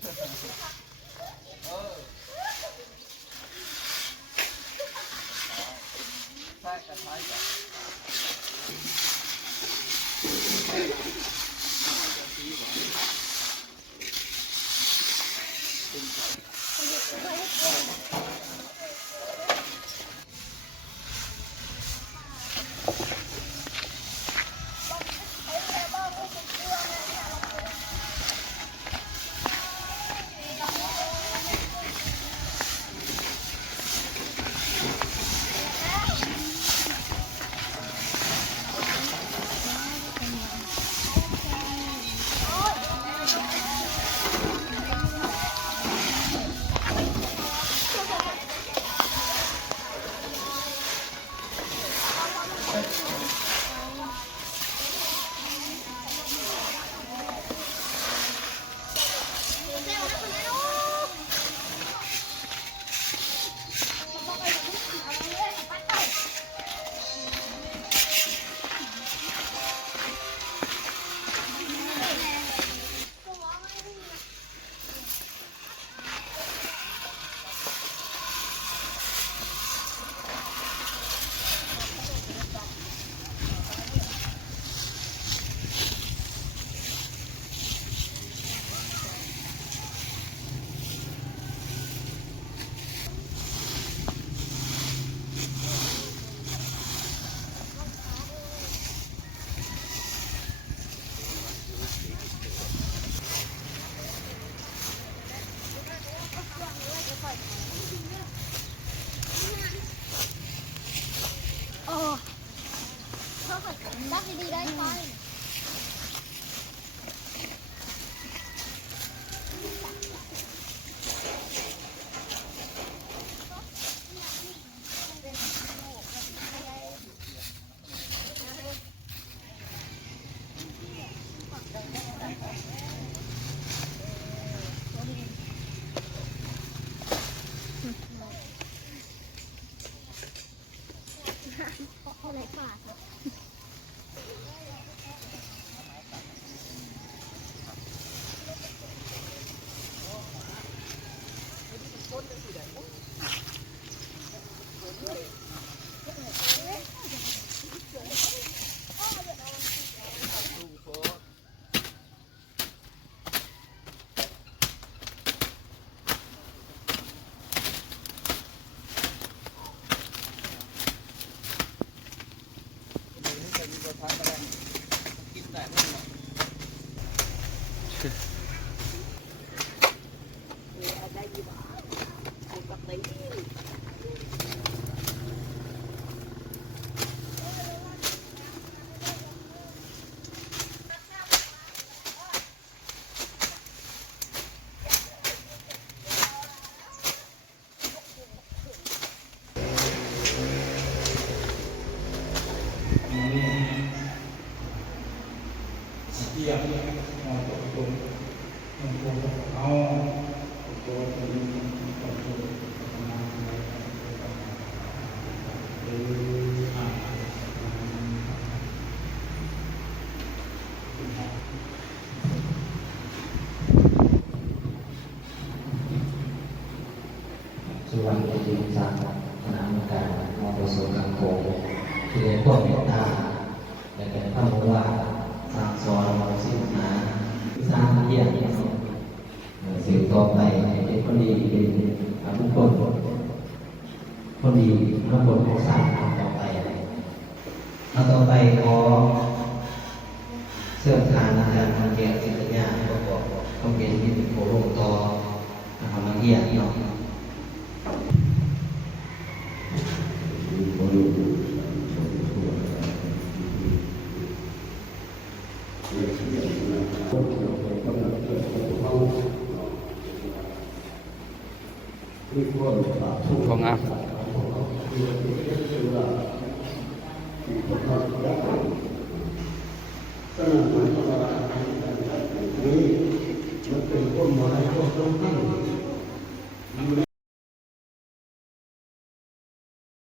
ใช่กระชายจ้ะรักดีๆได้ไหมอะไรป่ะสุวรรณจิตสังคณะกรรมการมปสกังโกที่ได้พ้นเมตตาและแต่พระมุว่าสร้างสอนเราสิ่งหาสร้างเยี่ยมสิ่งต่อไปเป็นคนดีเป็นทุกคนดีระบบของสร้างต่อไปขอเสื่อมทานอาจารย์ทางเกียรติศิลปะประกอบต้องเป็นที่โคโลงต่อนะครับมาเยี่ยมเนาะของอ่ะ